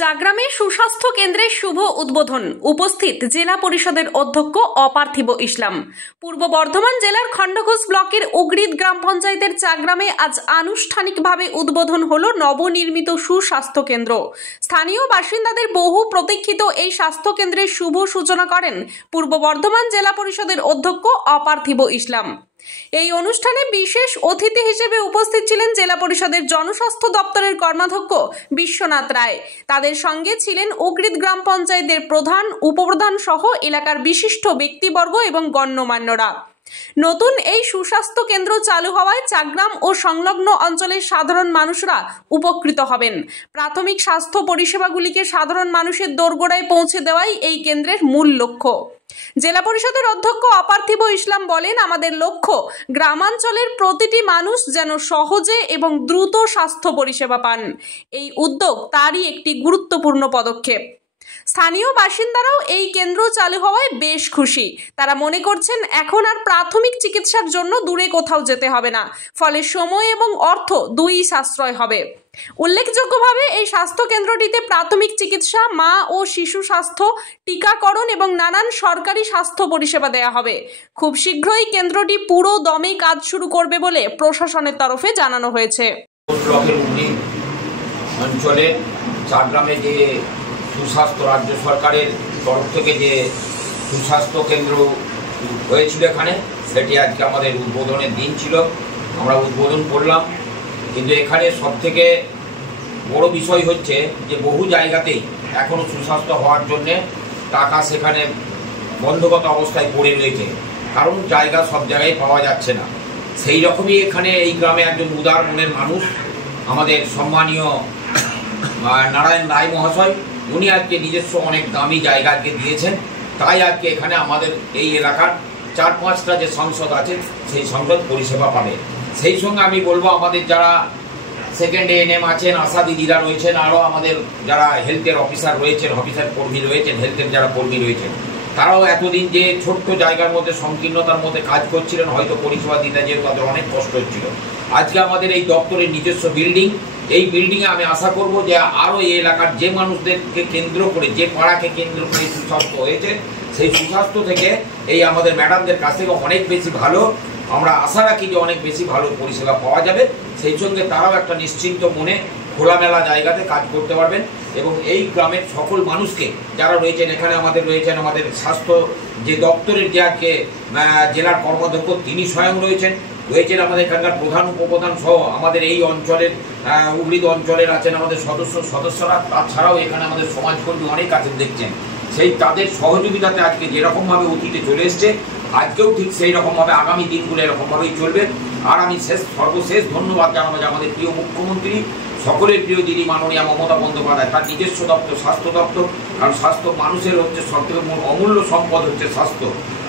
চাগ্রামে সুস্বাস্থ্য কেন্দ্রের শুভ উদ্বোধন। উপস্থিত জেলা পরিষদের অধ্যক্ষ অপার্থিব ইসলাম। পূর্ব বর্ধমান জেলার খণ্ডঘোষ ব্লকের উগরিদ গ্রাম পঞ্চায়েতের চাগ্রামে আজ আনুষ্ঠানিকভাবে উদ্বোধন হলো নবনির্মিত সুস্বাস্থ্য কেন্দ্র। স্থানীয় বাসিন্দাদের বহু প্রতীক্ষিত এই স্বাস্থ্য কেন্দ্রের শুভ সূচনা করেন পূর্ব বর্ধমান জেলা পরিষদের অধ্যক্ষ অপার্থিব ইসলাম। এই অনুষ্ঠানে বিশেষ অতিথি হিসেবে উপস্থিত ছিলেন জেলা পরিষদের জনস্বাস্থ্য দপ্তরের কর্মাধ্যক্ষ বিশ্বনাথ রায়। তাদের সঙ্গে ছিলেন উগরিদ গ্রাম পঞ্চায়েতের প্রধান, উপপ্রধান সহ এলাকার বিশিষ্ট ব্যক্তিবর্গ এবং গণ্যমান্যরা। নতুন এই সুস্বাস্থ্য কেন্দ্র চালু হওয়ায় চাগ্রাম ও সংলগ্ন অঞ্চলের সাধারণ মানুষরা উপকৃত হবেন। প্রাথমিক স্বাস্থ্য পরিষেবাগুলিকে সাধারণ মানুষের দোরগোড়ায় পৌঁছে দেওয়াই এই কেন্দ্রের মূল লক্ষ্য। জেলা পরিষদের অধ্যক্ষ অপার্থিব ইসলাম বলেন, আমাদের লক্ষ্য গ্রামাঞ্চলের প্রতিটি মানুষ যেন সহজে এবং দ্রুত স্বাস্থ্য পরিষেবা পান। এই উদ্যোগ তারই একটি গুরুত্বপূর্ণ পদক্ষেপ। স্থানীয় বাসিন্দারাও এই কেন্দ্র চালু হওয়ায় বেশ খুশি। তারা মনে করছেন এখন আর প্রাথমিক চিকিৎসার জন্য দূরে কোথাও যেতে হবে না, ফলে সময় এবং অর্থ দুই সাশ্রয় হবে। উল্লেখযোগ্যভাবে এই স্বাস্থ্য কেন্দ্রটিতে প্রাথমিক চিকিৎসা, মা ও শিশু স্বাস্থ্য, টিকাকরণ এবং নানান সরকারি স্বাস্থ্য পরিষেবা দেওয়া হবে। খুব শীঘ্রই কেন্দ্রটি পুরো দমে কাজ শুরু করবে বলে প্রশাসনের তরফে জানানো হয়েছে। অঞ্চলে চাগ্রামে যে সুস্বাস্থ্য রাজ্য সরকারের তরফ থেকে যে সুস্বাস্থ্য কেন্দ্র হয়েছিল এখানে, সেটি আজকে আমাদের উদ্বোধনের দিন ছিল। আমরা উদ্বোধন করলাম, কিন্তু এখানে সবথেকে বড় বিষয় হচ্ছে যে বহু জায়গাতেই এখনও সুস্বাস্থ্য হওয়ার জন্যে টাকা সেখানে বন্ধগত অবস্থায় পড়ে রয়েছে, কারণ জায়গা সব জায়গায় পাওয়া যাচ্ছে না। সেই রকমই এখানে এই গ্রামে একজন উদার মনের মানুষ, আমাদের সম্মানীয় নারায়ণ রায় মহাশয়, উনি আজকে নিজস্ব অনেক দামি জায়গা আজকে দিয়েছেন। তাই আজকে এখানে আমাদের এই এলাকার 4-5টা যে সংসদ আছে সেই সংসদ পরিষেবা পাবে। সেই সঙ্গে আমি বলবো, আমাদের যারা সেকেন্ড এএনএম আছেন, আশা দিদিরা রয়েছেন, আরও আমাদের যারা হেলথের অফিসার রয়েছেন, অফিসার কর্মী রয়েছেন, হেলথের যারা কর্মী রয়েছেন, তারাও এতদিন যে ছোট্ট জায়গার মধ্যে সংকীর্ণতার মধ্যে কাজ করছিলেন, হয়তো পরিষেবা দিতে যেহেতু তাদের অনেক কষ্ট হচ্ছিল। আজকে আমাদের এই দপ্তরের নিজস্ব বিল্ডিং, এই বিল্ডিংয়ে আমি আশা করব যে আরও এই এলাকার যে মানুষদেরকে কেন্দ্র করে, যে পাড়াকে কেন্দ্র করে সুস্বাস্থ্য হয়েছে, সেই সুস্বাস্থ্য থেকে এই আমাদের ম্যাডামদের কাছ থেকে অনেক বেশি ভালো, আমরা আশা রাখি যে অনেক বেশি ভালো পরিষেবা পাওয়া যাবে। সেই সঙ্গে তারাও একটা নিশ্চিন্ত মনে খোলামেলা জায়গাতে কাজ করতে পারবেন এবং এই গ্রামের সকল মানুষকে যারা রয়েছেন, এখানে আমাদের রয়েছেন আমাদের স্বাস্থ্য যে দপ্তরের যে আজকে জেলার কর্মাধ্যক্ষ, তিনি স্বয়ং রয়েছেন আমাদের এখানকার প্রধান, উপপ্রধান সহ আমাদের এই অঞ্চলের উগরিদ অঞ্চলের আছেন আমাদের সদস্যরা। তাছাড়াও এখানে আমাদের সমাজকর্মী অনেক আছেন দেখছেন, সেই তাদের সহযোগিতাতে আজকে যেরকমভাবে অতীতে চলে এসছে, আজকেও ঠিক সেই রকমভাবে আগামী দিনগুলো এরকমভাবেই চলবে। আর আমি সর্বশেষ ধন্যবাদ জানাবো যে আমাদের প্রিয় মুখ্যমন্ত্রী, সকলের প্রিয় দিদি মাননীয়া মমতা বন্দ্যোপাধ্যায়, তার নিজস্ব দপ্তর স্বাস্থ্য দপ্তর, কারণ স্বাস্থ্য মানুষের হচ্ছে সবথেকে অমূল্য সম্পদ হচ্ছে স্বাস্থ্য।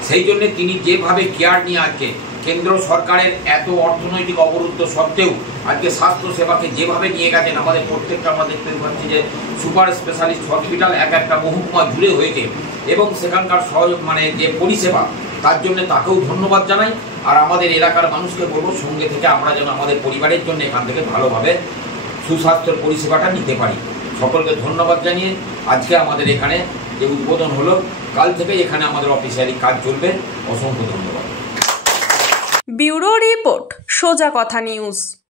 সেই জন্য তিনি যেভাবে কেয়ার নিয়ে আজকে কেন্দ্র সরকারের এত অর্থনৈতিক অবরুদ্ধ সত্ত্বেও আজকে স্বাস্থ্য সেবাকে যেভাবে নিয়ে গেছেন, আমাদের প্রত্যেকটা আমরা দেখতে পাচ্ছি যে সুপার স্পেশালিস্ট হসপিটাল এক একটা মহকুমা জুড়ে হয়েছে এবং সেখানকার যে পরিষেবা, তার জন্য তাকেও ধন্যবাদ জানাই। আর আমাদের এলাকার মানুষকে বলবো, সঙ্গে থেকে আমরা যেন আমাদের পরিবারের জন্য এখান থেকে ভালোভাবে সুস্বাস্থ্যের পরিষেবাটা নিতে পারি। সকলকে ধন্যবাদ জানিয়ে আজকে আমাদের এখানে যে উদ্বোধন হলো, কাল থেকে এখানে আমাদের অফিসিয়ালি কাজ চলবে। অসংখ্য ধন্যবাদ। ব্যুরো রিপোর্ট, সোজা কথা নিউজ।